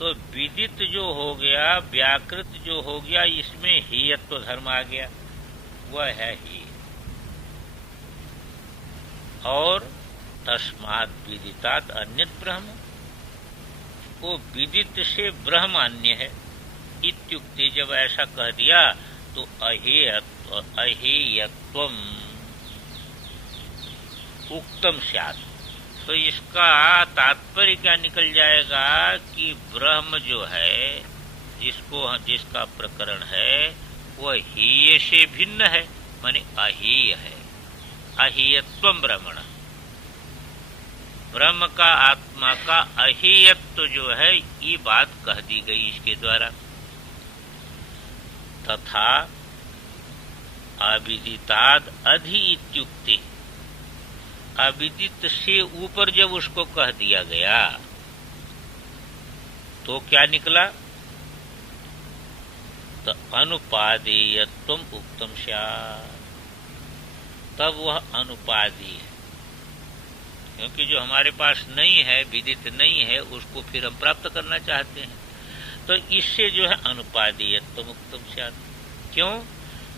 तो विदित जो हो गया, व्याकृत जो हो गया, इसमें हीयत्व धर्म आ गया, वह है ही। और तस्मात् विदितात् अन्यत् ब्रह्म, वो विदित से ब्रह्म अन्य है। इत्युक्ते जब ऐसा कह दिया तो अहेयत्वम उक्तम स्यात्, तो इसका तात्पर्य क्या निकल जाएगा कि ब्रह्म जो है, जिसका प्रकरण है, वह हेय से भिन्न है, माने अहेय है। अहेयत्वम ब्रह्मण, ब्रह्म का, आत्मा का अहेयत्व जो है, ये बात कह दी गई इसके द्वारा। तथा अविदिताद अधि इत्युक्ते, अविदित से ऊपर जब उसको कह दिया गया तो क्या निकला? तो अनुपादेयत्वम उक्तम स्यात्, तब वह अनुपादेय है, क्योंकि जो हमारे पास नहीं है, विदित नहीं है, उसको फिर हम प्राप्त करना चाहते हैं। तो इससे जो है अनुपादेयत्वम उक्तम स्यात्। क्यों?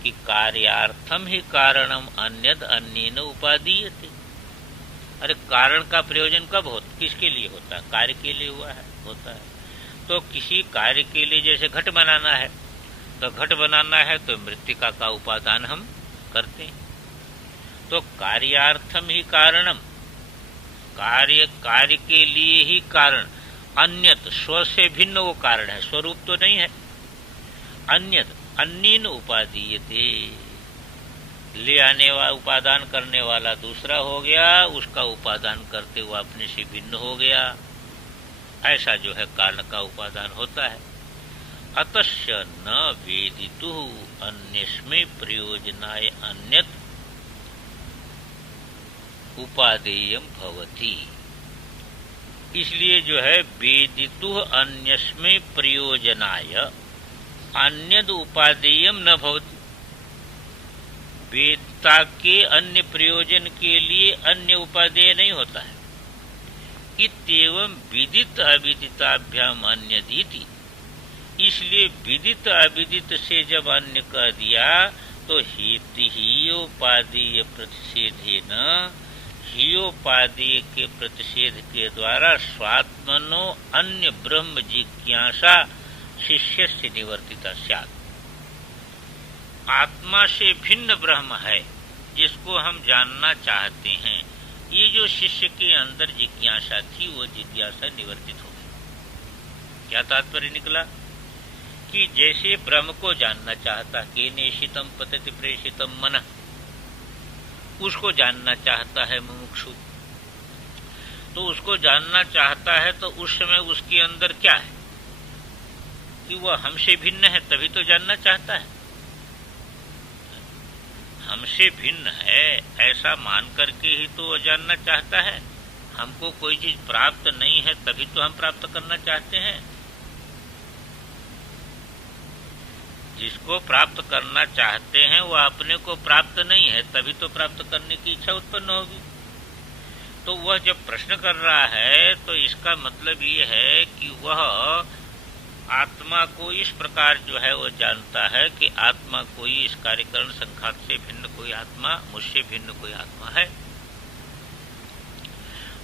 कि कार्यार्थम ही कारणम अन्यद अन्येन उपादीयते। अरे कारण का प्रयोजन कब होता, किसके लिए होता है? कार्य के लिए होता है। तो किसी कार्य के लिए, जैसे घट बनाना है, तो घट बनाना है तो मृत्तिका का उपादान हम करते हैं। तो कार्यार्थम ही कारणम, कार्य के लिए ही कारण, अन्यत स्व से भिन्न वो कारण है, स्वरूप तो नहीं है। अन्यत अन्येन उपादीयते, ले आने वाला, उपादान करने वाला दूसरा हो गया, उसका उपादान करते हुआ अपने से भिन्न हो गया। ऐसा जो है कारण का उपादान होता है। अतस्य न वेदितु अन्यस्मै प्रयोजनाय अन्यत् उपादेयम भवति। इसलिए जो है वेदितु अन्यस्मै प्रयोजनाय अन्यद उपादेयम न भवति, वेदता के अन्य प्रयोजन के लिए अन्य उपादेय नहीं होता है। इत्येवं विदित अविदिताभ्याम अन्यदीति, इसलिए विदित अविदित से जब अन्य कह दिया तो हीयोपादेय प्रतिषेधेन, हीयोपादेय के प्रतिषेध के द्वारा स्वात्मनो अन्य ब्रह्म जिज्ञासा शिष्य से निवर्तिता स्यात्। आत्मा से भिन्न ब्रह्म है जिसको हम जानना चाहते हैं, ये जो शिष्य के अंदर जिज्ञासा थी, वो जिज्ञासा निवर्तित हो गई। क्या तात्पर्य निकला? कि जैसे ब्रह्म को जानना चाहता, केनेशितम पतति प्रेषितम मनः, उसको जानना चाहता है मुमुक्षु, तो उसको जानना चाहता है तो उस समय उसके अंदर क्या है कि वह हमसे भिन्न है, तभी तो जानना चाहता है। हमसे भिन्न है ऐसा मान करके ही तो वह जानना चाहता है। हमको कोई चीज प्राप्त नहीं है तभी तो हम प्राप्त करना चाहते हैं। जिसको प्राप्त करना चाहते हैं वह अपने को प्राप्त नहीं है, तभी तो प्राप्त करने की इच्छा उत्पन्न होगी। तो वह जब प्रश्न कर रहा है तो इसका मतलब ये है कि वह आत्मा को इस प्रकार जो है वो जानता है कि आत्मा कोई इस कार्यकरण संघात से भिन्न कोई आत्मा, मुझसे भिन्न कोई आत्मा है।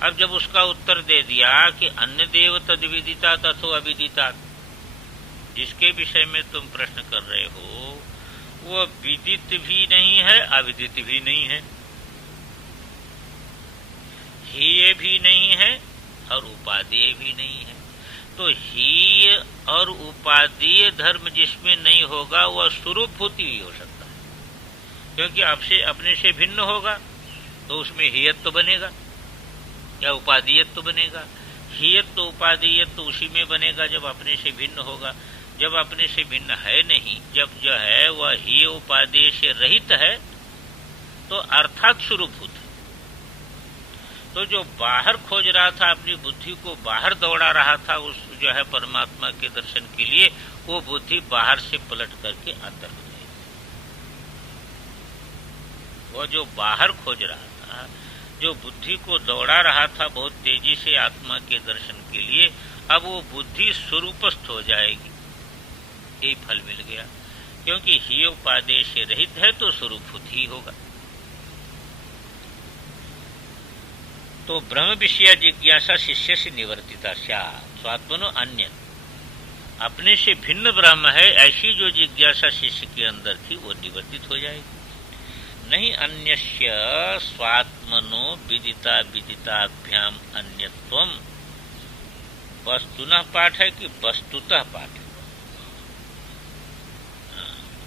अब जब उसका उत्तर दे दिया कि अन्य देव तद विदिता तथो अविदिता, जिसके विषय में तुम प्रश्न कर रहे हो वो विदित भी नहीं है, अविदित भी नहीं है, हेय भी नहीं है और उपादेय भी नहीं है। तो हेय और उपादेय धर्म जिसमें नहीं होगा वह स्वरूपभूति ही हो सकता है, क्योंकि आपसे अपने से भिन्न होगा तो उसमें हेयत्व बनेगा या उपादेयत्व बनेगा। हेयत्व उपादेयत्व उसी में बनेगा जब अपने से भिन्न होगा। जब अपने से भिन्न है नहीं, जब जो है वह हेय उपादेय से रहित है तो अर्थात स्वरूपभूत है। तो जो बाहर खोज रहा था, अपनी बुद्धि को बाहर दौड़ा रहा था उस जो है परमात्मा के दर्शन के लिए, वो बुद्धि बाहर से पलट करके अंदर हो गई। वो जो बाहर खोज रहा था, जो बुद्धि को दौड़ा रहा था बहुत तेजी से आत्मा के दर्शन के लिए, अब वो बुद्धि स्वरूपस्थ हो जाएगी, यही फल मिल गया। क्योंकि ही उपादेय से रहित है तो स्वरूपभूत ही होगा। तो ब्रह्म विषय जिज्ञासा शिष्य से निवर्तिता स्वात्मनो अन्य, अपने से भिन्न ब्रह्म है ऐसी जो जिज्ञासा शिष्य के अंदर थी वो निवर्तित हो जाएगी। नहीं अन्यस्य स्वात्मनो विदिता विदिताभ्याम अन्यत्वम, वस्तुतः पाठ है कि वस्तुतः पाठ है?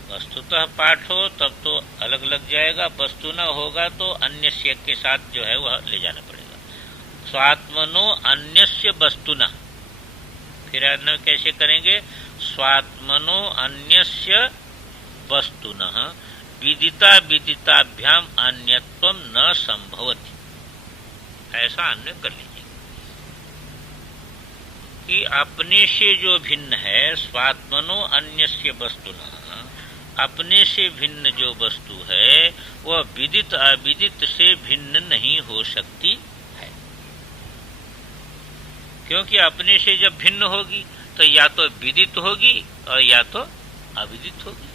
वस्तुतः पाठ हो तब तो अलग लग जाएगा, वस्तु न होगा तो अन्यस्य के साथ जो है वह ले जाना पड़ेगा। स्वात्मनो अन्यस्य वस्तुना, फिर अन्य कैसे करेंगे? स्वात्मनो अन्यस्य वस्तुनः विदिता विदिताभ्याम अन्यत्वम न संभवति, ऐसा अन्य कर लीजिए कि अपने से जो भिन्न है, स्वात्मनो अन्यस्य वस्तुनः, अपने से भिन्न जो वस्तु है वह विदित अविदित से भिन्न नहीं हो सकती है। क्योंकि अपने से जब भिन्न होगी तो या तो विदित होगी और या तो अविदित होगी।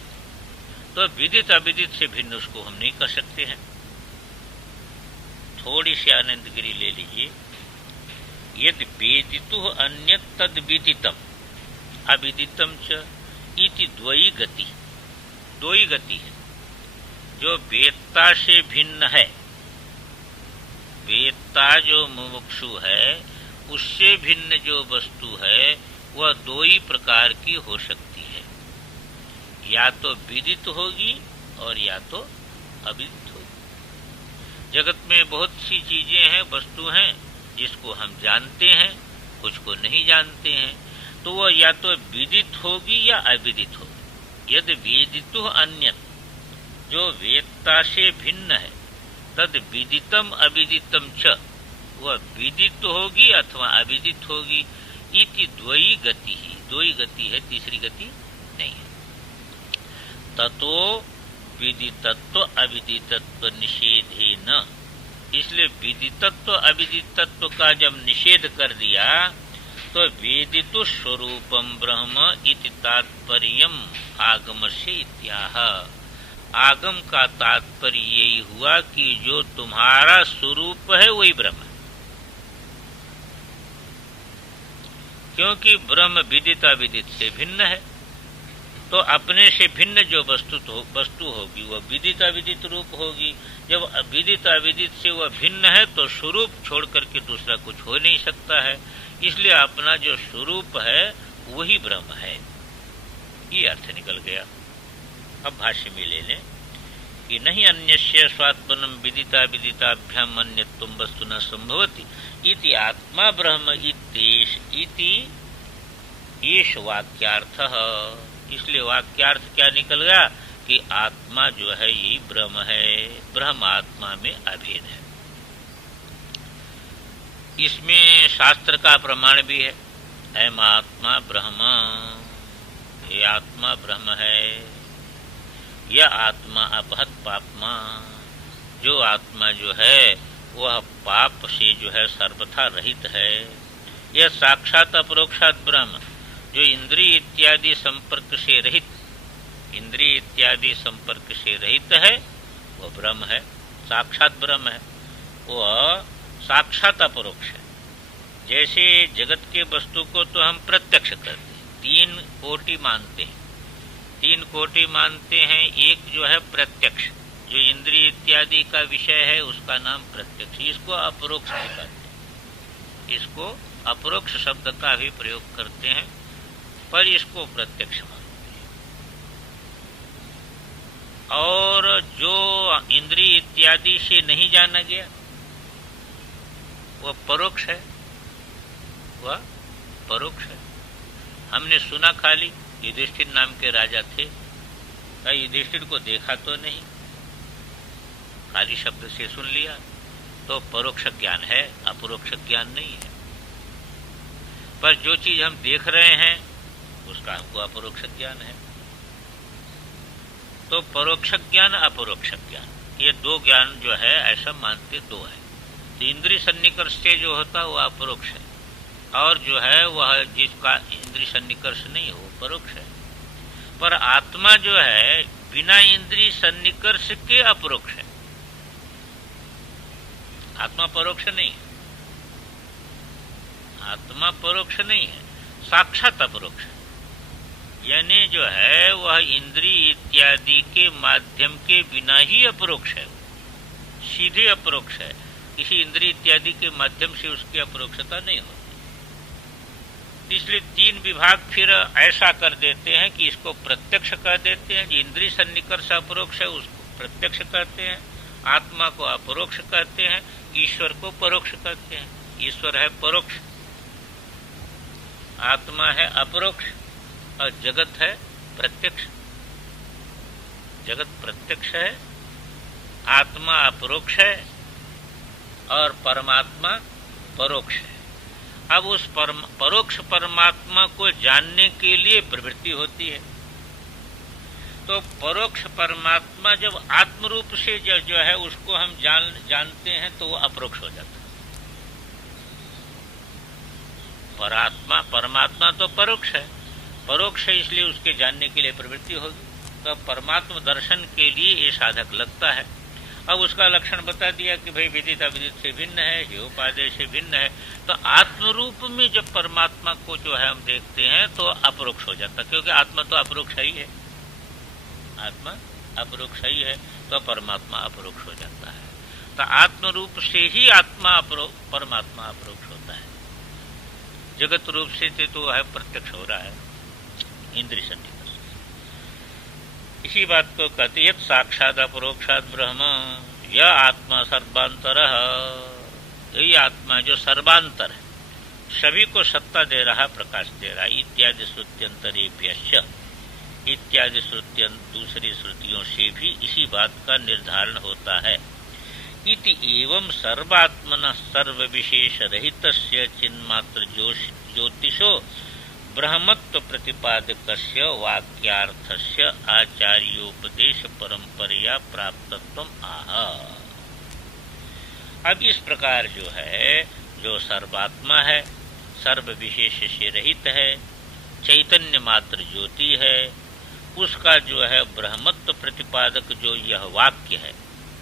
तो विदित अविदित से भिन्न उसको हम नहीं कर सकते हैं। थोड़ी सी आनंदगिरी ले लीजिए। यदि वेदितु अन्यत् तद विदितम अविदितम च इति द्वयी गति, दो ही गति है। जो वेत्ता से भिन्न है, वेत्ता जो मुमुक्षु है, उससे भिन्न जो वस्तु है वह दो ही प्रकार की हो सकती है, या तो विदित होगी और या तो अविदित होगी। जगत में बहुत सी चीजें हैं, वस्तु हैं जिसको हम जानते हैं, कुछ को नहीं जानते हैं, तो वह या तो विदित होगी या अविदित होगी। यदि वेदितु अन्यत्, जो वेत्ता से भिन्न है, तद विदितम अविदितम च, वह विदित होगी अथवा अविदित होगी। इति द्वयी गति ही, दो ही गति है, तीसरी गति नहीं है। ततो विदितत्व अविदितत्व निषेधे न, इसलिए विदितत्व अविदितत्व का जब निषेध कर दिया तो वेदितु स्वरूपम ब्रह्म इति तात्पर्यम आगम से इत्याह, आगम का तात्पर्य यही हुआ कि जो तुम्हारा स्वरूप है वही ब्रह्म है। क्योंकि ब्रह्म विदित अविदित से भिन्न है, तो अपने से भिन्न जो वस्तु होगी वह विदित अविदित रूप होगी। जब विदित अविदित से वह भिन्न है तो स्वरूप छोड़ करके दूसरा कुछ हो नहीं सकता है। इसलिए अपना जो स्वरूप है वही ब्रह्म है, ये अर्थ निकल गया। अब भाष्य में ले लें कि नहीं अन्यस्य स्वात्मनम विदिता विदिताभ्याम अन्यत्वम वस्तु न संभवति इति आत्मा ब्रह्म इति येष वाक्यार्थः। इसलिए वाक्यार्थ क्या निकल गया कि आत्मा जो है यही ब्रह्म है, ब्रह्म आत्मा में अभेद है। इसमें शास्त्र का प्रमाण भी है, अयम आत्मा ब्रह्म, ये आत्मा ब्रह्म है। यह आत्मा अपहत पापमा, जो आत्मा जो है वह पाप से जो है सर्वथा रहित है। यह साक्षात अपरोक्षात ब्रह्म, जो इंद्रिय इत्यादि संपर्क से रहित, इंद्रिय इत्यादि संपर्क से रहित है वह ब्रह्म है, साक्षात ब्रह्म है, वह साक्षात अपरोक्ष है। जैसे जगत के वस्तु को तो हम प्रत्यक्ष करते हैं, तीन कोटि मानते हैं, तीन कोटि मानते हैं। एक जो है प्रत्यक्ष, जो इंद्रिय इत्यादि का विषय है उसका नाम प्रत्यक्ष, इसको अपरोक्ष कहते हैं। इसको अपरोक्ष शब्द का भी प्रयोग करते हैं, पर इसको प्रत्यक्ष मानते हैं। और जो इंद्रिय इत्यादि से नहीं जाना गया वह परोक्ष है, वह परोक्ष है। हमने सुना खाली, युधिष्ठिर नाम के राजा थे, युधिष्ठिर को देखा तो नहीं, खाली शब्द से सुन लिया, तो परोक्ष ज्ञान है, अपरोक्ष ज्ञान नहीं है। पर जो चीज हम देख रहे हैं उसका हमको अपरोक्ष ज्ञान है। तो परोक्ष ज्ञान अपरोक्ष ज्ञान, ये दो ज्ञान जो है ऐसा मानते दो है। तो इंद्रिय सन्निकर्ष से जो होता है वो अपरोक्ष है, और जो है वह जिसका इंद्रिय सन्निकर्ष नहीं हो परोक्ष है। पर आत्मा जो है बिना इंद्रिय सन्निकर्ष के अपरोक्ष है। आत्मा परोक्ष नहीं है, आत्मा परोक्ष नहीं है, साक्षात अपरोक्ष है। यानी जो है वह इंद्रिय इत्यादि के माध्यम के बिना ही अपरोक्ष है, सीधे अपरोक्ष है। किसी इंद्रिय इत्यादि के माध्यम से उसकी अपरोक्षता नहीं होती। इसलिए तीन विभाग फिर ऐसा कर देते हैं कि इसको प्रत्यक्ष कह देते हैं, जो इंद्रिय सन्निकर्ष अपरोक्ष है उसको प्रत्यक्ष कहते हैं, आत्मा को अपरोक्ष कहते हैं, ईश्वर को परोक्ष कहते हैं। ईश्वर है परोक्ष, आत्मा है अपरोक्ष और जगत है प्रत्यक्ष। जगत प्रत्यक्ष है, आत्मा अपरोक्ष है और परमात्मा परोक्ष है। अब उस परोक्ष परमात्मा को जानने के लिए प्रवृत्ति होती है। तो परोक्ष परमात्मा जब आत्म रूप से जो है उसको हम जानते हैं तो वो अपरोक्ष हो जाता है। परमात्मा तो परोक्ष है, परोक्ष है, इसलिए उसके जानने के लिए प्रवृत्ति होगी। तो परमात्मा दर्शन के लिए ये साधक लगता है। अब उसका लक्षण बता दिया कि भाई विदित अविदित से भिन्न है, हेयोपादेय से भिन्न है। तो आत्म रूप में जब परमात्मा को जो है हम देखते हैं तो अपरोक्ष हो जाता, क्योंकि आत्मा तो अपरोक्ष ही है, आत्मा अपरोक्ष ही है, तो परमात्मा अपरोक्ष हो जाता है। तो आत्म रूप से ही परमात्मा अपरोक्ष होता है। जगत रूप से तो है प्रत्यक्ष हो रहा है इंद्रिय सन्निकर्ष। इसी बात को कहते हैं साक्षात अपरोक्षात ब्रह्म, यह आत्मा सर्वांतर, यही आत्मा जो सर्वांतर है, सभी को सत्ता दे रहा, प्रकाश दे रहा। इत्यादि श्रुत्यंतरेभ्यश्च, इत्यादि दूसरी श्रुतियों से भी इसी बात का निर्धारण होता है। इति एवं सर्वात्मनः सर्व विशेष रहितस्य चिन्मात्र ज्योतिषो ब्रह्मत्व प्रतिपादकस्य वाक्यार्थस्य आचार्योपदेश परंपरया प्राप्तत्वम आह। अब इस प्रकार जो है, जो सर्वात्मा है, सर्व विशेष से रहित है, चैतन्य मात्र ज्योति है, उसका जो है ब्रह्मत्व प्रतिपादक जो यह वाक्य है,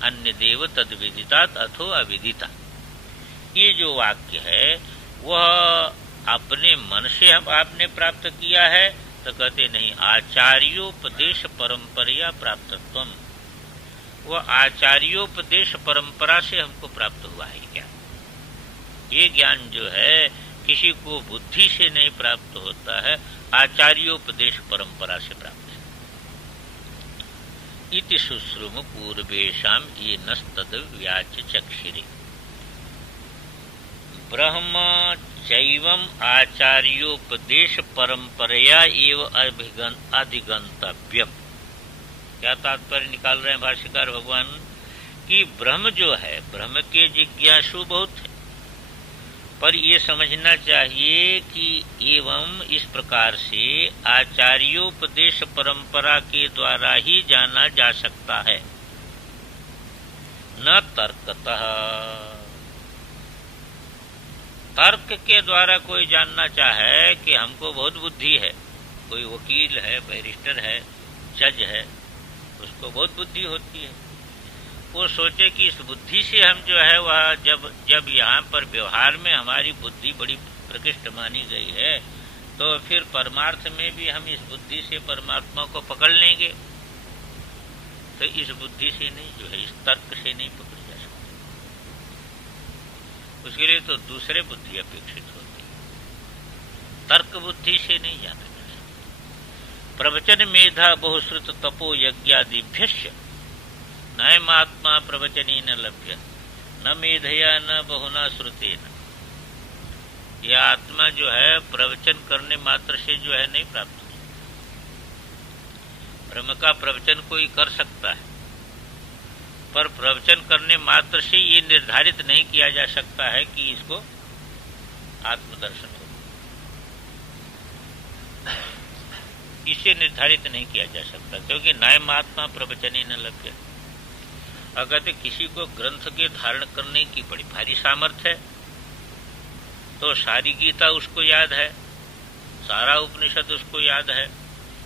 अन्य देव तद्विदितात अथो अविदिता, ये जो वाक्य है वह अपने मन से आपने प्राप्त किया है तो कहते नहीं, आचार्योपदेश परंपरा प्राप्तत्वम, वह आचार्योपदेश परंपरा से हमको प्राप्त हुआ है ज्ञान। ये ज्ञान जो है किसी को बुद्धि से नहीं प्राप्त होता है, आचार्योपदेश परंपरा से प्राप्त है। इति शुश्रुम पूर्वेशाम ये नस्तद व्याच चक्षिरे ब्रह्म चैवम आचार्योपदेश परंपरया एव अधिगंतव्यम। क्या तात्पर्य निकाल रहे हैं भाष्यकार भगवान कि ब्रह्म जो है, ब्रह्म के जिज्ञासु बहुत है, पर ये समझना चाहिए कि एवं इस प्रकार से आचार्योपदेश परंपरा के द्वारा ही जाना जा सकता है, न तर्कतः। तर्क के द्वारा कोई जानना चाहे कि हमको बहुत बुद्धि है, कोई वकील है, बैरिस्टर है, जज है, उसको बहुत बुद्धि होती है, वो सोचे कि इस बुद्धि से हम जो है वह जब यहाँ पर व्यवहार में हमारी बुद्धि बड़ी प्रकृष्ट मानी गई है, तो फिर परमार्थ में भी हम इस बुद्धि से परमात्मा को पकड़ लेंगे। तो इस बुद्धि से नहीं, जो है इस तर्क से नहीं पकड़ी जा सकती, उसके लिए तो दूसरे बुद्धि अपेक्षित होती है, तर्क बुद्धि से नहीं जाना जा सकता। प्रवचन मेधा बहुश्रुत तपो यज्ञादिभ्यश्च नयमात्मा प्रवचनी न लभ्य न मेधया न बहुना श्रुतेन। यह आत्मा जो है प्रवचन करने मात्र से जो है नहीं प्राप्त होती। ब्रह्म का प्रवचन कोई कर सकता है, पर प्रवचन करने मात्र से ये निर्धारित नहीं किया जा सकता है कि इसको आत्मदर्शन हो, इसे निर्धारित नहीं किया जा सकता, क्योंकि नायम आत्मा प्रवचनी न लभ्य। अगर किसी को ग्रंथ के धारण करने की बड़ी भारी सामर्थ्य है, तो सारी गीता उसको याद है, सारा उपनिषद उसको याद है,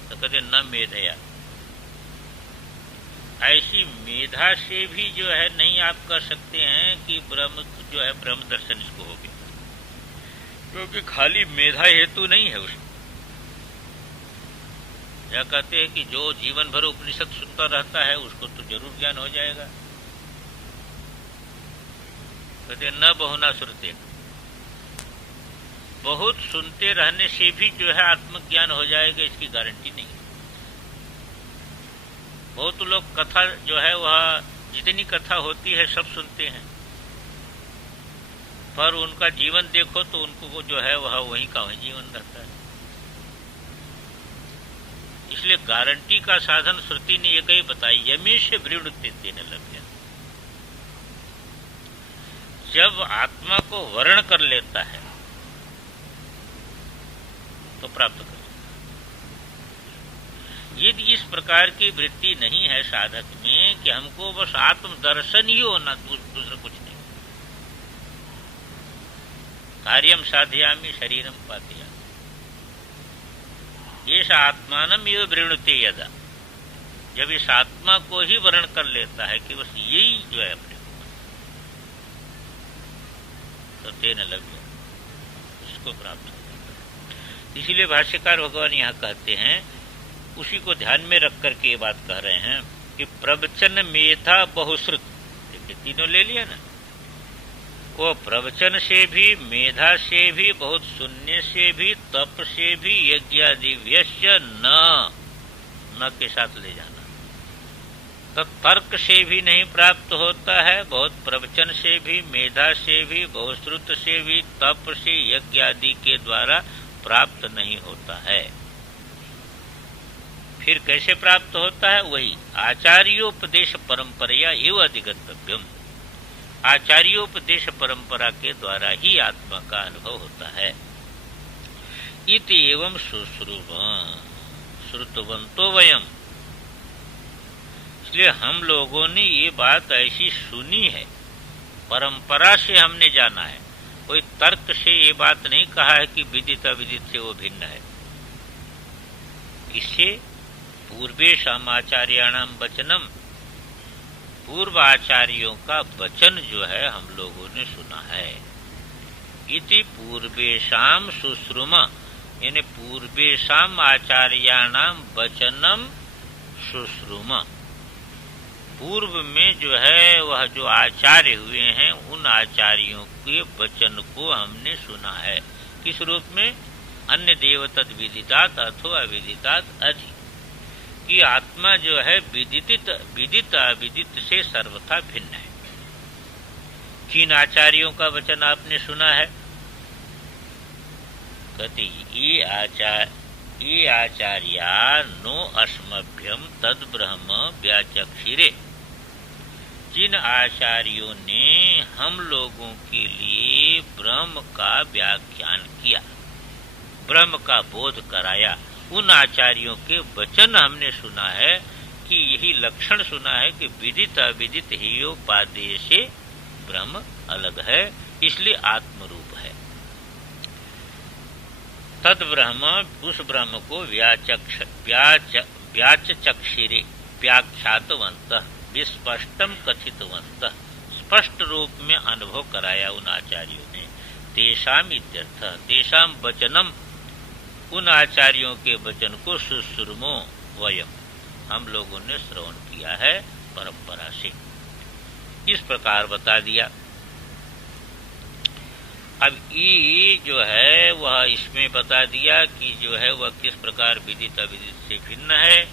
तो कहते न मेधया। ऐसी मेधा से भी जो है नहीं आप कह सकते हैं कि ब्रह्म जो है ब्रह्म दर्शन इसको हो गया, क्योंकि खाली मेधा हेतु नहीं है उसमें। या कहते हैं कि जो जीवन भर उपनिषद सुनता रहता है उसको तो जरूर ज्ञान हो जाएगा। कहते न बहुना सुनते, बहुत सुनते रहने से भी जो है आत्मज्ञान हो जाएगा इसकी गारंटी नहीं। बहुत लोग कथा जो है वह जितनी कथा होती है सब सुनते हैं, पर उनका जीवन देखो तो उनको जो है वह वहीं का वहीं जीवन रहता है। इसलिए गारंटी का साधन श्रुति ने ये कही बताई, यमीश वृणुते देने लग गया। जब आत्मा को वर्ण कर लेता है तो प्राप्त कर। यदि इस प्रकार की वृत्ति नहीं है साधक में कि हमको बस आत्म दर्शन ही होना, दूसरा कुछ नहीं, कार्यम साधयामि शरीरम पातयामि, ये आत्मानम एव वृणुते यदा, जब इस आत्मा को ही वर्ण कर लेता है कि बस यही जो है अपने तो तेन लग गया, उसको प्राप्त हो जाता है। इसीलिए भाष्यकार भगवान यहाँ कहते हैं, उसी को ध्यान में रख करके ये बात कह रहे हैं कि प्रवचन मेधा बहुश्रुत, देखिए तीनों ले लिया ना, वो प्रवचन से भी, मेधा से भी, बहुत सुनने से भी, तप से भी, यज्ञादि व्यस्य न के साथ ले जाना। तो तर्क से भी नहीं प्राप्त होता है, बहुत प्रवचन से भी, मेधा से भी, बहुश्रुत से भी, तप से, यज्ञ आदि के द्वारा प्राप्त नहीं होता है। फिर कैसे प्राप्त होता है? वही आचार्योपदेश परंपरा एवं अधिगंतव्यम, आचार्योपदेश परंपरा के द्वारा ही आत्मा का अनुभव होता है। इत एवं श्रुतवंतो वयम, इसलिए हम लोगों ने ये बात ऐसी सुनी है, परंपरा से हमने जाना है, कोई तर्क से ये बात नहीं कहा है कि विदित अविदित से वो भिन्न है। इससे पूर्वे समाचार्याणाम वचनम, पूर्व आचार्यों का वचन जो है हम लोगों ने सुना है। इति पूर्वेशाम सुश्रुम, यानी पूर्वेशाम आचार्याणाम वचनम सुश्रुम, पूर्व में जो है वह जो आचार्य हुए हैं उन आचार्यों के वचन को हमने सुना है। किस रूप में? अन्य देव तद विदितात अथवा विदितात अधि, कि आत्मा जो है विदित अविदित से सर्वथा भिन्न है। किन आचार्यों का वचन आपने सुना है? कहते ये आचार्या नो अस्मभ्यम तद ब्रह्म व्याचक्षिरे, जिन आचार्यों ने हम लोगों के लिए ब्रह्म का व्याख्यान किया, ब्रह्म का बोध कराया, उन आचार्यों के वचन हमने सुना है कि यही लक्षण सुना है कि विदित अविदित हेयोपादेय से ब्रह्म अलग है, इसलिए आत्मरूप है। तद ब्रह्म, उस ब्रह्म को व्याचक्षिरे व्याख्यातवंत, विस्पष्टम कथितवंत, स्पष्ट रूप में अनुभव कराया उन आचार्यों ने। तेषाम इत्यर्थ, तेषाम वचनम, उन आचार्यों के वचन को सुश्रुमो वयम, हम लोगों ने श्रवण किया है परंपरा से। इस प्रकार बता दिया। अब ये जो है वह इसमें बता दिया कि जो है वह किस प्रकार विदित अविदित से भिन्न है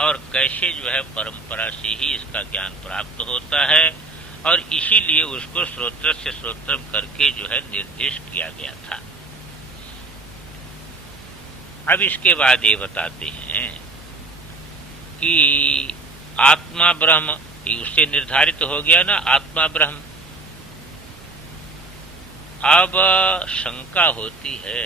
और कैसे जो है परंपरा से ही इसका ज्ञान प्राप्त होता है, और इसीलिए उसको श्रोत्र से श्रोत्रम करके जो है निर्देश किया गया था। अब इसके बाद ये बताते हैं कि आत्मा ब्रह्म, उससे निर्धारित हो गया ना आत्मा ब्रह्म। अब शंका होती है,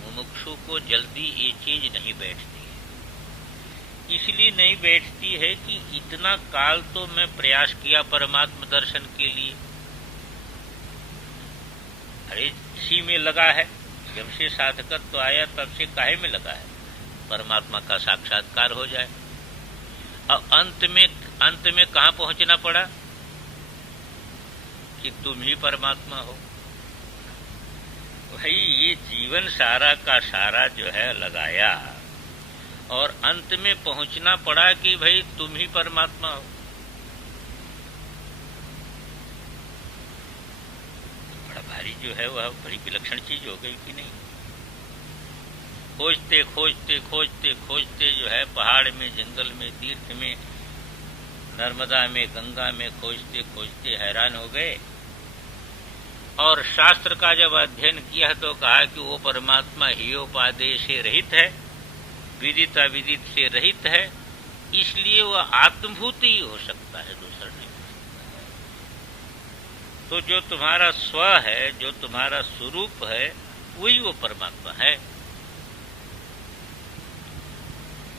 मुमुक्षु को जल्दी ये चीज नहीं बैठती है। इसलिए नहीं बैठती है कि इतना काल तो मैं प्रयास किया परमात्म दर्शन के लिए, अरे इसी में लगा है, जब से साधकत्व आया तब से काहे में लगा है, परमात्मा का साक्षात्कार हो जाए। अब अंत में कहां पहुंचना पड़ा कि तुम ही परमात्मा हो। भाई ये जीवन सारा का सारा जो है लगाया और अंत में पहुंचना पड़ा कि भाई तुम ही परमात्मा हो। बड़ा भारी जो है वह बड़ी विलक्षण चीज हो गई कि नहीं। खोजते खोजते खोजते खोजते जो है पहाड़ में, जंगल में, तीर्थ में, नर्मदा में, गंगा में खोजते खोजते हैरान हो गए और शास्त्र का जब अध्ययन किया तो कहा कि वो परमात्मा हीयोपादेय से रहित है, विदित अविदित से रहित है, इसलिए वह आत्मभूत ही हो सकता है, दूसरा नहीं। तो जो तुम्हारा स्व है, जो तुम्हारा स्वरूप है, वही वो परमात्मा है।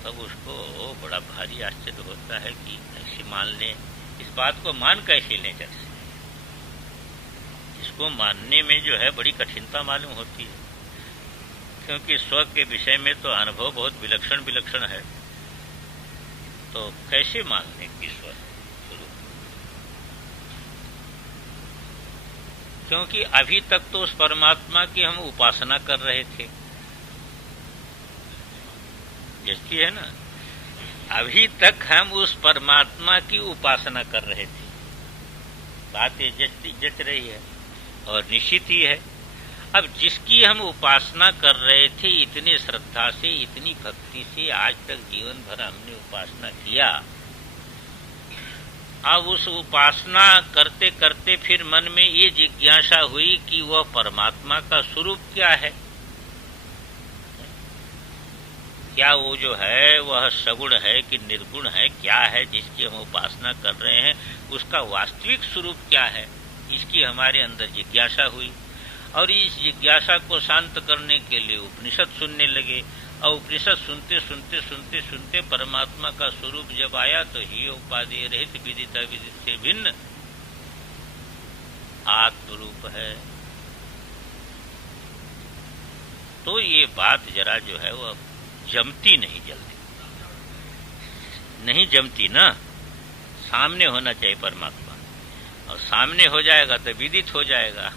तब उसको बड़ा भारी आश्चर्य होता है कि कैसे मान लें, इस बात को मान कैसे लें जब से। इसको मानने में जो है बड़ी कठिनता मालूम होती है, क्योंकि स्व के विषय में तो अनुभव बहुत विलक्षण विलक्षण है। तो कैसे मान लें कि स्व स्वरूप, क्योंकि अभी तक तो उस परमात्मा की हम उपासना कर रहे थे, जैसी है ना, अभी तक हम उस परमात्मा की उपासना कर रहे थे। बात ये जच रही है और निश्चित ही है। अब जिसकी हम उपासना कर रहे थे इतनी श्रद्धा से, इतनी भक्ति से, आज तक जीवन भर हमने उपासना किया, अब उस उपासना करते करते फिर मन में ये जिज्ञासा हुई कि वह परमात्मा का स्वरूप क्या है, क्या वो जो है वह सगुण है कि निर्गुण है, क्या है जिसकी हम उपासना कर रहे हैं, उसका वास्तविक स्वरूप क्या है, इसकी हमारे अंदर जिज्ञासा हुई। और इस जिज्ञासा को शांत करने के लिए उपनिषद सुनने लगे और उपनिषद सुनते सुनते सुनते सुनते परमात्मा का स्वरूप जब आया तो ही उपादेय रहित, विदित अविदित से भिन्न आत्मरूप है। तो ये बात जरा जो है वह जमती नहीं, जल्दी नहीं जमती ना। सामने होना चाहिए परमात्मा, और सामने हो जाएगा तो विदित हो जाएगा,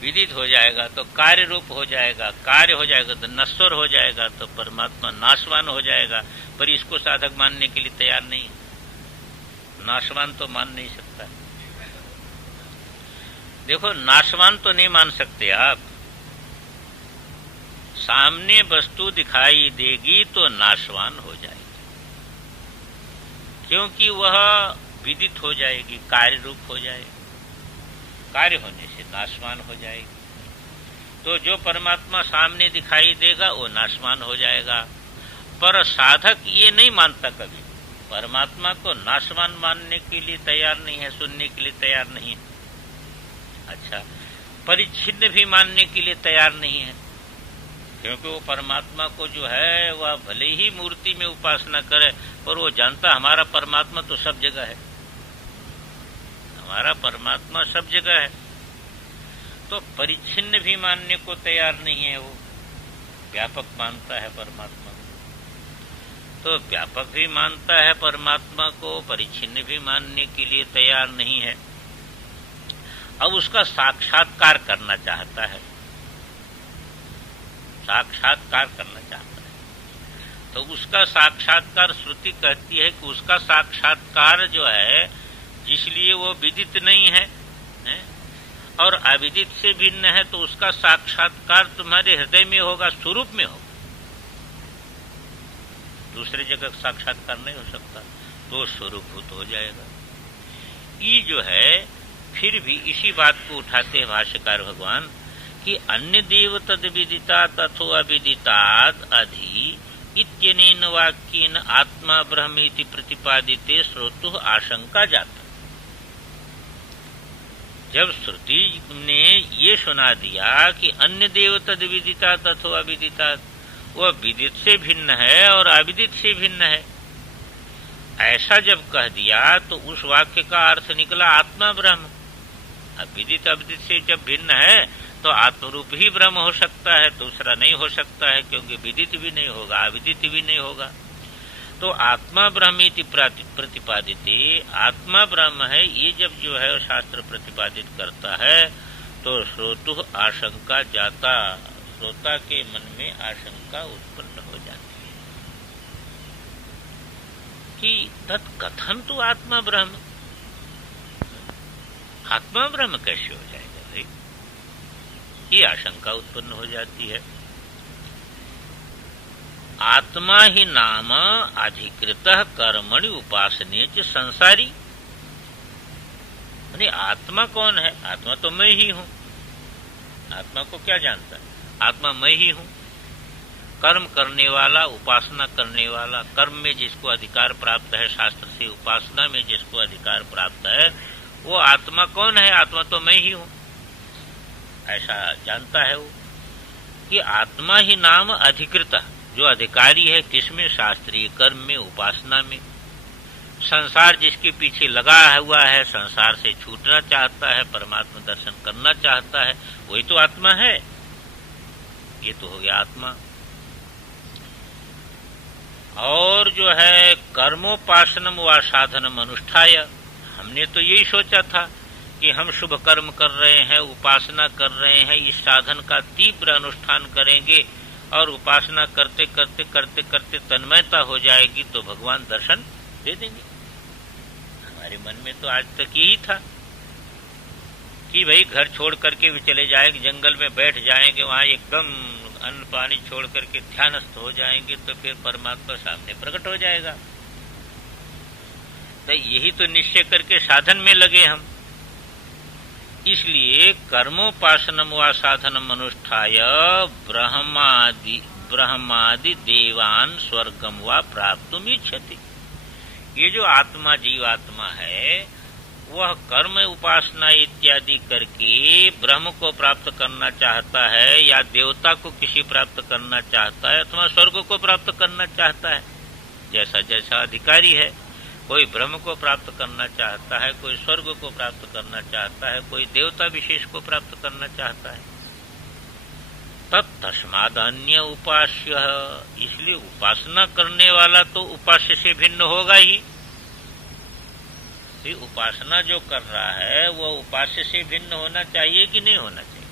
विदित हो जाएगा तो कार्य रूप हो जाएगा, कार्य हो जाएगा तो नश्वर हो जाएगा, तो परमात्मा नाशवान हो जाएगा। पर इसको साधक मानने के लिए तैयार नहीं है, नाशवान तो मान नहीं सकता। देखो, नाशवान तो नहीं मान सकते आप, सामने वस्तु दिखाई देगी तो नाशवान हो जाएगी, क्योंकि वह विदित हो जाएगी, कार्य रूप हो जाएगी, कार्य होने से नाशवान हो जाएगी। तो जो परमात्मा सामने दिखाई देगा वो नाशवान हो जाएगा। पर साधक ये नहीं मानता, कभी परमात्मा को नाशवान मानने के लिए तैयार नहीं है, सुनने के लिए तैयार नहीं है। अच्छा, परिच्छिन्न भी मानने के लिए तैयार नहीं है, क्योंकि वो परमात्मा को जो है वह भले ही मूर्ति में उपासना करे, पर वो जानता हमारा परमात्मा तो सब जगह है, हमारा परमात्मा सब जगह है। तो परिच्छिन्न भी मानने को तैयार नहीं है, वो व्यापक मानता है परमात्मा को। तो व्यापक भी मानता है परमात्मा को, परिच्छिन्न भी मानने के लिए तैयार नहीं है। अब उसका साक्षात्कार करना चाहता है, साक्षात्कार करना चाहता है। तो उसका साक्षात्कार, श्रुति कहती है कि उसका साक्षात्कार जो है, जिसलिए वो विदित नहीं है और अविदित से भिन्न है, तो उसका साक्षात्कार तुम्हारे हृदय में होगा, स्वरूप में होगा, दूसरे जगह साक्षात्कार नहीं हो सकता, तो स्वरूपभूत हो जाएगा। ये जो है फिर भी इसी बात को उठाते हैं भाष्यकार भगवान कि अन्य देव तद विदिता तथो अविदिताद अधि इत्यनेन वाक्येन आत्मा ब्रह्मेति प्रतिपादिते श्रोतु आशंका जाता। जब श्रुति ने ये सुना दिया कि अन्य देव तद विदिता तथो अविदिता, वह विदित से भिन्न है और अविदित से भिन्न है, ऐसा जब कह दिया तो उस वाक्य का अर्थ निकला आत्मा ब्रह्म। अब विदित अविदित से जब भिन्न है तो आत्मरूप ही ब्रह्म हो सकता है, दूसरा नहीं हो सकता है, क्योंकि विदित भी नहीं होगा, अविदित भी नहीं होगा। तो आत्मा ब्रह्मीति प्रतिपादित, आत्मा ब्रह्म है, ये जब जो है शास्त्र प्रतिपादित करता है तो श्रोतु आशंका जाता, श्रोता के मन में आशंका उत्पन्न हो जाती है कि तत्कथम तो आत्मा ब्रह्म, आत्मा ब्रह्म कैसे हो जाएगा भाई, ये आशंका उत्पन्न हो जाती है। आत्मा ही नाम अधिकृत कर्मणि उपासने च संसारी, यानी आत्मा कौन है? आत्मा तो मैं ही हूं। आत्मा को क्या जानता है? आत्मा मैं ही हूं। कर्म करने वाला, उपासना करने वाला, कर्म में जिसको अधिकार प्राप्त है शास्त्र से, उपासना में जिसको अधिकार प्राप्त है, वो आत्मा कौन है? आत्मा तो मैं ही हूं, ऐसा जानता है वो कि आत्मा ही नाम अधिकृत, जो अधिकारी है किसमें? शास्त्रीय कर्म में, उपासना में। संसार जिसके पीछे लगा हुआ है, संसार से छूटना चाहता है, परमात्मा दर्शन करना चाहता है, वही तो आत्मा है। ये तो हो गया आत्मा। और जो है कर्मोपासनम व साधनम अनुष्ठाय, हमने तो यही सोचा था कि हम शुभ कर्म कर रहे हैं, उपासना कर रहे हैं, इस साधन का तीव्र अनुष्ठान करेंगे और उपासना करते करते करते करते तन्मयता हो जाएगी तो भगवान दर्शन दे देंगे। हमारे मन में तो आज तक यही था कि भाई घर छोड़ करके भी चले जाएंगे, जंगल में बैठ जाएंगे, वहां एकदम अन्न पानी छोड़ करके ध्यानस्थ हो जाएंगे तो फिर परमात्मा सामने प्रकट हो जाएगा। तो यही तो निश्चय करके साधन में लगे हम। इसलिए कर्मोपासनम व साधनम अनुष्ठाय ब्रह्मादि देवान स्वर्गम व प्राप्तुम इच्छति। ये जो आत्मा जीवात्मा है वह कर्म उपासना इत्यादि करके ब्रह्म को प्राप्त करना चाहता है, या देवता को किसी प्राप्त करना चाहता है, अथवा स्वर्ग को प्राप्त करना चाहता है। जैसा जैसा अधिकारी है, कोई ब्रह्म को प्राप्त करना चाहता है, कोई स्वर्ग को प्राप्त करना चाहता है, कोई देवता विशेष को प्राप्त करना चाहता है। तस्माद अन्य उपास्य, इसलिए उपासना करने वाला तो उपास्य से भिन्न होगा ही। उपासना जो कर रहा है वह उपास्य से भिन्न होना चाहिए कि नहीं होना चाहिए?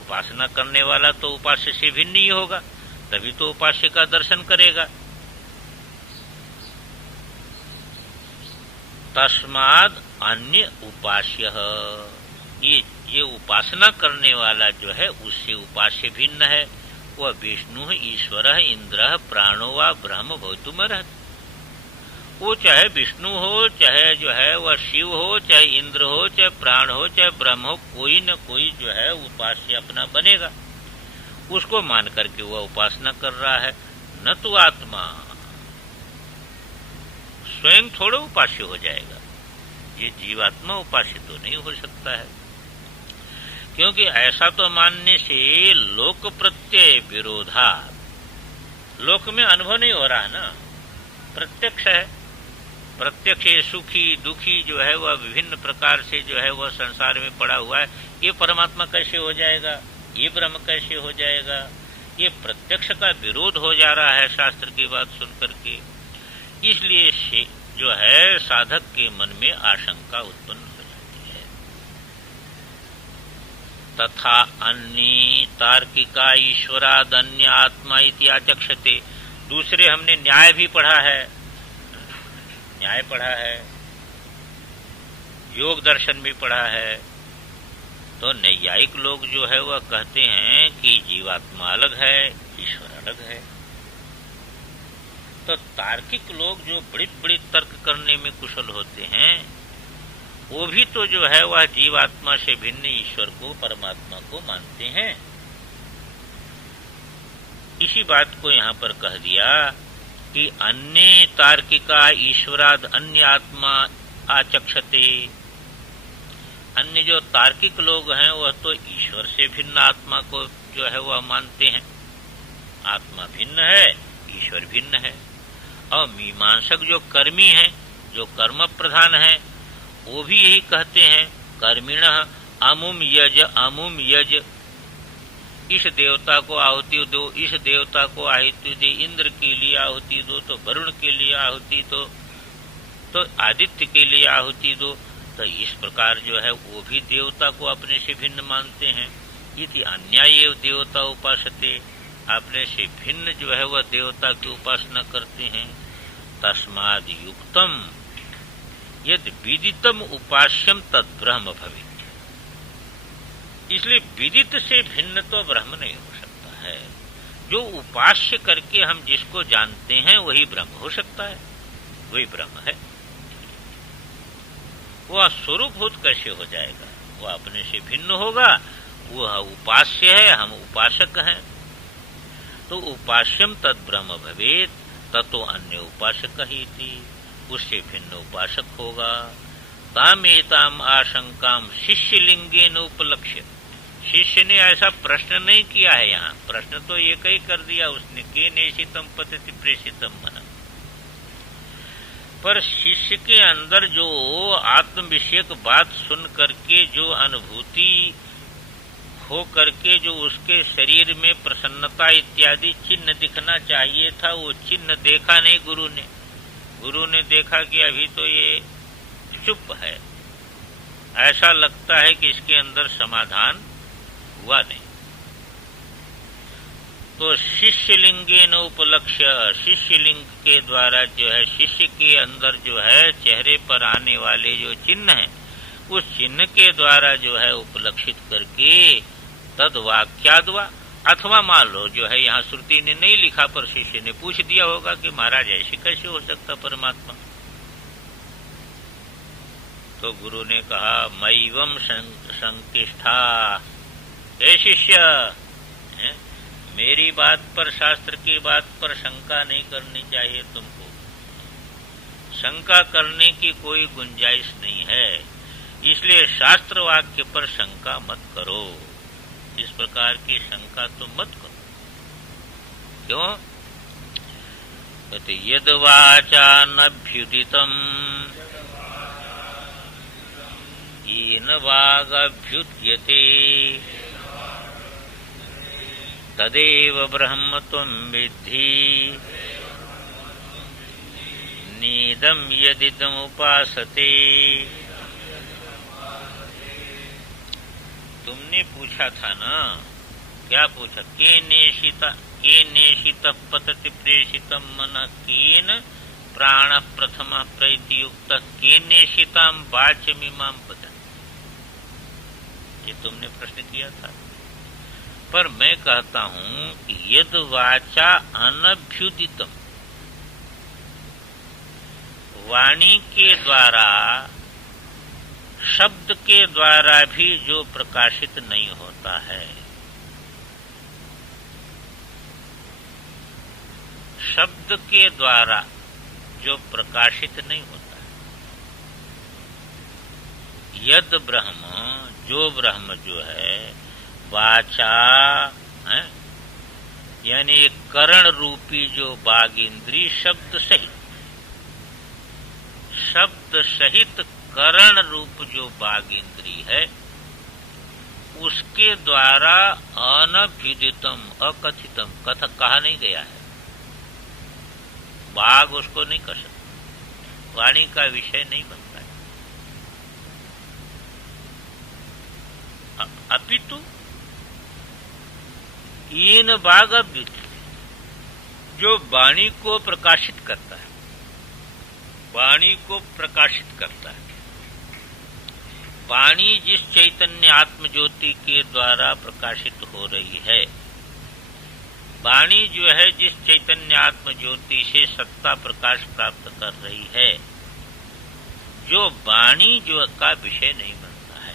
उपासना करने वाला तो उपास्य से भिन्न ही होगा, तभी तो उपास्य का दर्शन करेगा। तस्माद अन्य उपास्य, ये उपासना करने वाला जो है उससे उपास्य भिन्न है। वह विष्णु ईश्वर इंद्र प्राणो व ब्रह्म भवितुमर्हति। वो चाहे विष्णु हो, चाहे जो है वह शिव हो, चाहे इंद्र हो, चाहे प्राण हो, चाहे ब्रह्म हो, कोई न कोई जो है उपास्य अपना बनेगा। उसको मान करके वह उपासना कर रहा है, न तो आत्मा स्वयं थोड़ा उपास्य हो जाएगा। ये जीवात्मा उपास्य तो नहीं हो सकता है, क्योंकि ऐसा तो मानने से लोक प्रत्यय विरोधा, लोक में अनुभव नहीं हो रहा ना, प्रत्यक्ष है। प्रत्यक्ष सुखी दुखी जो है वह विभिन्न प्रकार से जो है वह संसार में पड़ा हुआ है। ये परमात्मा कैसे हो जाएगा? ये ब्रह्म कैसे हो जाएगा? ये प्रत्यक्ष का विरोध हो जा रहा है शास्त्र की बात सुनकर के। इसलिए जो है साधक के मन में आशंका उत्पन्न हो जाती है। तथा अन्य तार्किका ईश्वराद अन्य आत्मा इति आचक्षते। दूसरे हमने न्याय भी पढ़ा है, न्याय पढ़ा है, योग दर्शन भी पढ़ा है। तो नैयायिक लोग जो है वह कहते हैं कि जीवात्मा अलग है, ईश्वर अलग है। तो तार्किक लोग जो बड़ी बड़ी तर्क करने में कुशल होते हैं, वो भी तो जो है वह जीवात्मा से भिन्न ईश्वर को, परमात्मा को मानते हैं। इसी बात को यहाँ पर कह दिया कि अन्य तार्किका ईश्वराद अन्य आत्मा आचक्षते। अन्य जो तार्किक लोग हैं वह तो ईश्वर से भिन्न आत्मा को जो है वह मानते हैं। आत्मा भिन्न है, ईश्वर भिन्न है। और मीमांसक जो कर्मी हैं, जो कर्म प्रधान हैं, वो भी यही कहते हैं कर्मिणः अमुम यज, इस देवता को आहुति दो, इस देवता को आहुति दे, इंद्र के लिए आहुति दो, तो वरुण के लिए आहुति दो, तो आदित्य के लिए आहुति दो। तो इस प्रकार जो है वो भी देवता को अपने से भिन्न मानते हैं। इति अन्यायेव देवता उपासते, अपने से भिन्न जो है वह देवता की उपासना करते हैं। तस्माद् युक्तम यद विदितम उपास्यम तद ब्रह्म भवेत्। इसलिए विदित से भिन्न तो ब्रह्म नहीं हो सकता है। जो उपास्य करके हम जिसको जानते हैं वही ब्रह्म हो सकता है, वही ब्रह्म है। वह स्वरूपभूत कैसे हो जाएगा? वह अपने से भिन्न होगा, वह उपास्य है, हम उपासक हैं। तो उपास्यम तद ब्रह्म भवेत्, ततो अन्य उपासक ही थी, उससे भिन्न उपासक होगा। तामेताम आशंकाम शिष्य लिंगेन उपलक्ष्य। शिष्य ने ऐसा प्रश्न नहीं किया है, यहाँ प्रश्न तो एक ही कर दिया उसने, के नेशितम पतति प्रेषितम मन। पर शिष्य के अंदर जो आत्म विषयक बात सुन करके जो अनुभूति हो करके जो उसके शरीर में प्रसन्नता इत्यादि चिन्ह दिखना चाहिए था, वो चिन्ह देखा नहीं गुरु ने। गुरु ने देखा कि अभी तो ये चुप है, ऐसा लगता है कि इसके अंदर समाधान हुआ नहीं। तो शिष्य लिंगेन उपलक्ष्य, शिष्य लिंग के द्वारा जो है, शिष्य के अंदर जो है चेहरे पर आने वाले जो चिन्ह है, उस चिन्ह के द्वारा जो है उपलक्षित करके तद वाक्याद्वा, अथवा मान लो जो है यहाँ श्रुति ने नहीं लिखा पर शिष्य ने पूछ दिया होगा कि महाराज ऐसे कैसे हो सकता परमात्मा। तो गुरु ने कहा मैवम संकिष्ठा, हे शिष्य, मेरी बात पर, शास्त्र की बात पर शंका नहीं करनी चाहिए तुमको। शंका करने की कोई गुंजाइश नहीं है, इसलिए शास्त्र वाक्य पर शंका मत करो। इस प्रकार की शंका तो मत करो। क्यों? कहते यद वाचा नभ्युदितम येन वागभ्युद्यते तदेव ब्रह्म त्वं विद्धि नीदम यदिदम उपासते। तुमने पूछा था ना, क्या पूछा? के नेशित पतति प्रेषितम मन केन प्राण प्रथम प्रैति युक्त के नेशिताम वाचमिमाम पद। ये तुमने प्रश्न किया था। पर मैं कहता हूं कि यद वाचा अनभ्युदितम, वाणी के द्वारा, शब्द के द्वारा भी जो प्रकाशित नहीं होता है, शब्द के द्वारा जो प्रकाशित नहीं होता है, यद ब्रह्म, जो ब्रह्म जो है, वाचा है, यानी करण रूपी जो बाघ इंद्री शब्द सहित करण रूप जो बाघ इंद्री है, उसके द्वारा अनभ्युदितम, अकथितम, कहा नहीं गया है। बाघ उसको नहीं कर सकता, वाणी का विषय नहीं बनता है। अपितु इन बाघ जो वाणी को प्रकाशित करता है, वाणी को प्रकाशित करता है। वाणी जिस चैतन्य आत्म ज्योति के द्वारा प्रकाशित हो रही है, वाणी जो है जिस चैतन्य आत्म ज्योति से सत्ता प्रकाश प्राप्त कर रही है, जो वाणी जो का विषय नहीं बनता है,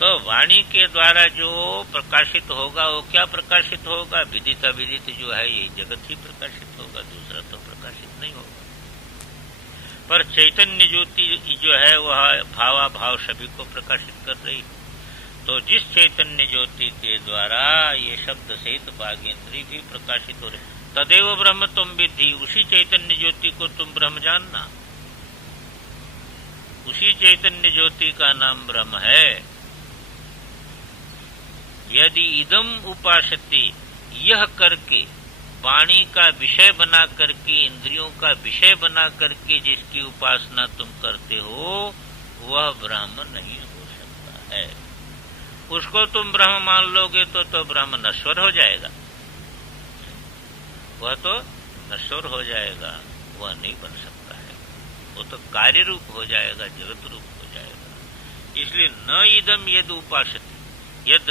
तो वाणी के द्वारा जो प्रकाशित होगा वो क्या प्रकाशित होगा? विदित अविदित जो है ये जगत ही प्रकाशित होगा, दूसरा तो प्रकाशित नहीं होगा। पर चैतन्य ज्योति जो है वह भावाभाव सभी को प्रकाशित कर रही है। तो जिस चैतन्य ज्योति के द्वारा ये शब्द सहित बाघेंद्री भी प्रकाशित हो रहे, तदेव ब्रह्म तुम विद्धि, उसी चैतन्य ज्योति को तुम ब्रह्म जानना। उसी चैतन्य ज्योति का नाम ब्रह्म है। यदि इदम उपासते, यह करके वाणी का विषय बना करके, इंद्रियों का विषय बना करके जिसकी उपासना तुम करते हो, वह ब्रह्म नहीं हो सकता है। उसको तुम ब्रह्म मान लोगे तो ब्रह्म नश्वर हो जाएगा, वह तो नश्वर हो जाएगा, वह नहीं बन सकता है, वो तो कार्य रूप हो जाएगा, जगत रूप हो जाएगा। इसलिए न इदम यद उपासते, यद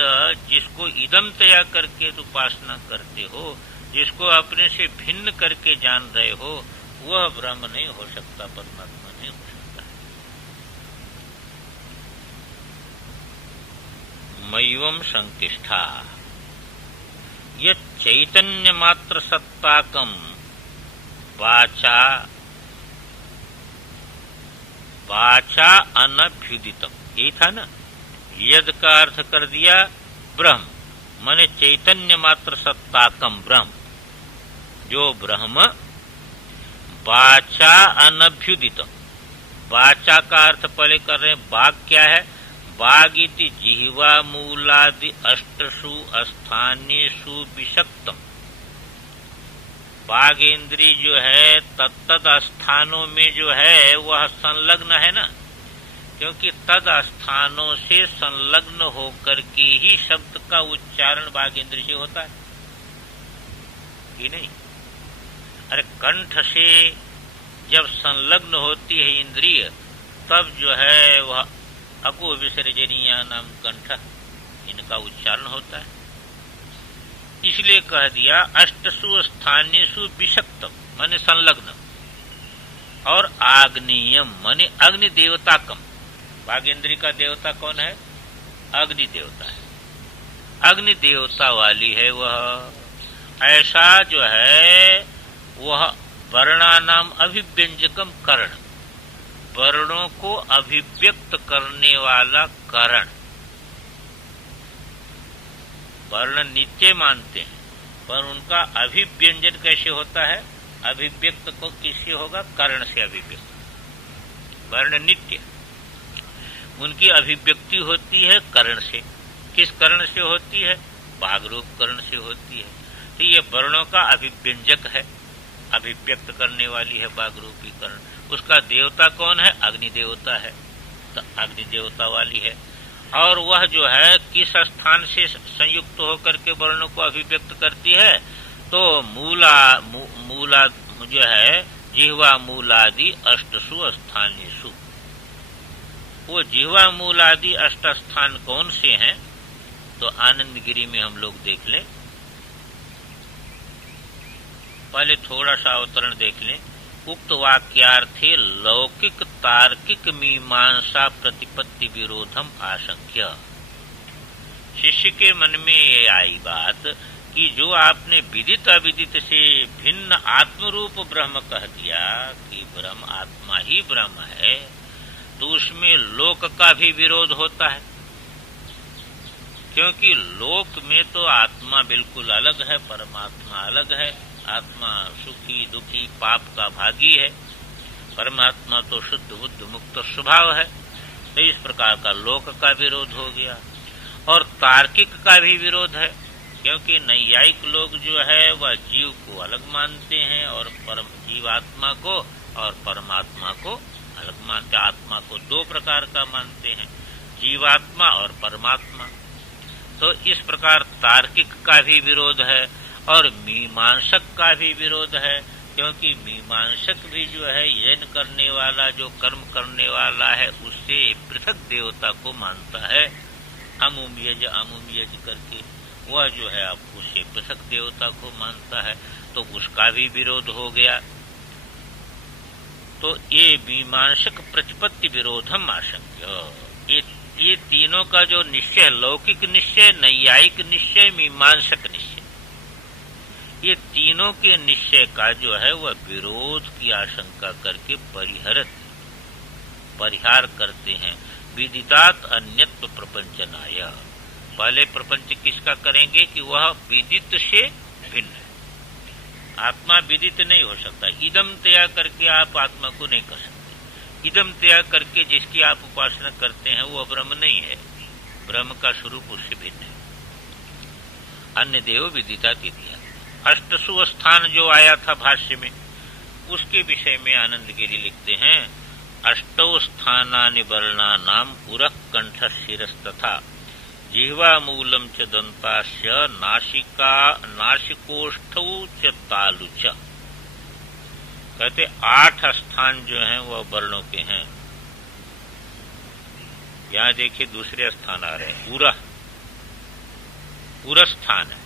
जिसको इदम तया करके उपासना करते हो, जिसको अपने से भिन्न करके जान रहे हो, वह ब्रह्म नहीं हो सकता, परमात्मा नहीं हो सकता है। मय्यम संकिष्ठा यत् चैतन्य मात्र सत्ताकम वाचा अनभ्युदितम, यही था ना। यद का अर्थ कर दिया ब्रह्म, माने चैतन्य मात्र सत्ताकम ब्रह्म, जो ब्रह्म वाचा अनभ्युदितम। वाचा का अर्थ पहले कर रहे हैं, बाग क्या है? बाग इति जिह्वा मूलादि अष्टसु स्थानेषु विषक्तम। बाग इंद्री जो है तत्तद स्थानों में जो है वह संलग्न है ना, क्योंकि तद स्थानों से संलग्न होकर के ही शब्द का उच्चारण बाग इंद्री से होता है कि नहीं? अरे कंठ से जब संलग्न होती है इंद्रिय, तब जो है वह अकु विसर्जनीय नाम कंठ, इनका उच्चारण होता है। इसलिए कह दिया अष्टसु स्थानेषु विषक्तम, माने संलग्न, और आग्नेयम माने अग्नि देवताकम। बाघ इंद्री का देवता कौन है? अग्नि देवता है, अग्नि देवता वाली है वह। ऐसा जो है वह वर्णानाम अभिव्यंजकम कर्ण, वर्णों को अभिव्यक्त करने वाला कर्ण। वर्ण नित्य मानते हैं, पर उनका अभिव्यंजन कैसे होता है? अभिव्यक्त को किससे होगा? कर्ण से अभिव्यक्त। वर्ण नित्य, उनकी अभिव्यक्ति होती है कर्ण से। किस कर्ण से होती है? बाघरूप कर्ण से होती है। तो ये वर्णों का अभिव्यंजक है, अभिव्यक्त करने वाली है बाघरूपी कर्ण। उसका देवता कौन है? अग्नि देवता है, तो अग्नि देवता वाली है। और वह जो है किस स्थान से संयुक्त होकर के वर्णों को अभिव्यक्त करती है? तो मूला जो है जिह्वा मूलादि अष्टसु स्थानेषु। वो जिह्वा मूलादि अष्ट स्थान कौन से हैं? तो आनंदगिरी में हम लोग देख लें। पहले थोड़ा सा अवतरण देख लें। उक्त वाक्यार्थे लौकिक तार्किक मीमांसा प्रतिपत्ति विरोधम आशंक्य। शिष्य के मन में ये आई बात कि जो आपने विदित अविदित से भिन्न आत्मरूप ब्रह्म कह दिया कि ब्रह्म आत्मा ही ब्रह्म है, तो उसमें लोक का भी विरोध होता है, क्योंकि लोक में तो आत्मा बिल्कुल अलग है, परमात्मा अलग है। आत्मा सुखी दुखी पाप का भागी है, परमात्मा तो शुद्ध बुद्ध मुक्त स्वभाव है। तो इस प्रकार का लोक का विरोध हो गया। और तार्किक का भी विरोध है, क्योंकि नैयायिक लोग जो है वह जीव को अलग मानते हैं और जीवात्मा को और परमात्मा को अलग मानते। आत्मा को दो प्रकार का मानते हैं, जीवात्मा और परमात्मा। तो इस प्रकार तार्किक का भी विरोध है और मीमांसक का भी विरोध है, क्योंकि मीमांसक भी जो है यज्ञ करने वाला, जो कर्म करने वाला है, उससे पृथक देवता को मानता है। अमुम यज करके वह जो है अब उससे पृथक देवता को मानता है, तो उसका भी विरोध हो गया। तो ये मीमांसक प्रतिपत्ति विरोधम आशंक्य। ये तीनों का जो निश्चय, लौकिक निश्चय, नैयायिक निश्चय, मीमांसक निश्चय, ये तीनों के निश्चय का जो है वह विरोध की आशंका करके परिहार करते हैं। विदितात् अन्यत्व प्रपंचनाय। पहले प्रपंच किसका करेंगे कि वह विदित से भिन्न है। आत्मा विदित नहीं हो सकता। इदम तया करके आप आत्मा को नहीं कर सकते। इदम तया करके जिसकी आप उपासना करते हैं वो ब्रह्म नहीं है, ब्रह्म का स्वरूप उससे भिन्न है। अन्य देव विदिता तिथिया। अष्टसु स्थान जो आया था भाष्य में, उसके विषय में आनंद गिरी लिखते हैं, अष्टौ स्थानानि वर्णानाम उरः कंठ शिरस्तथा जिह्वा मूलम च दंतास्य नासिका नासिकोष्ठौ च तालु च। कहते 8 स्थान जो हैं वह वर्णों के हैं। यहां देखिए दूसरे स्थान आ रहे हैं, उरस्थान है।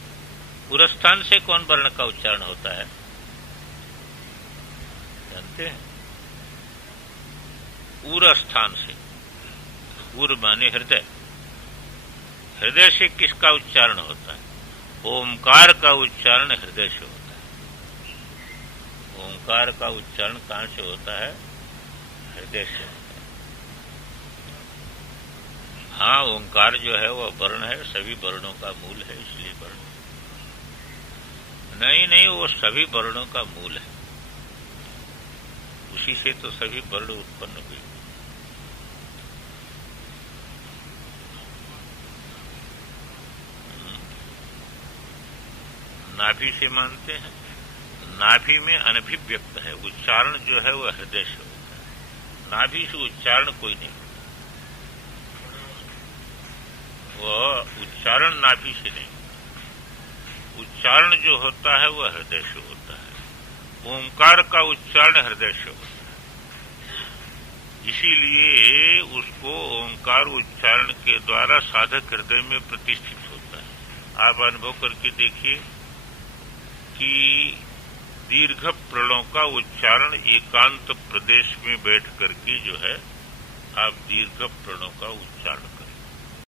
उरस्थान से कौन वर्ण का उच्चारण होता है जानते हैं? उरस्थान से, उर माने हृदय, हृदय से किसका उच्चारण होता है? ओमकार का उच्चारण हृदय से होता है। ओमकार का उच्चारण कहां से होता है? हृदय से होता है। हाँ, ओंकार जो है वह वर्ण है, सभी वर्णों का मूल है, इसलिए वर्ण नहीं, वो सभी वर्णों का मूल है, उसी से तो सभी वर्ण उत्पन्न हुए। नाभि से मानते हैं, नाभि में अनभिव्यक्त है, उच्चारण जो है वह हृदय से होता है। नाभि से उच्चारण कोई नहीं, वह उच्चारण नाभि से नहीं, उच्चारण जो होता है वह हृदय से होता है। ओंकार का उच्चारण हृदय से होता है, इसीलिए उसको ओंकार उच्चारण के द्वारा साधक हृदय में प्रतिष्ठित होता है। आप अनुभव करके देखिए कि दीर्घ प्रणों का उच्चारण एकांत प्रदेश में बैठ करके जो है आप दीर्घ प्रणों का उच्चारण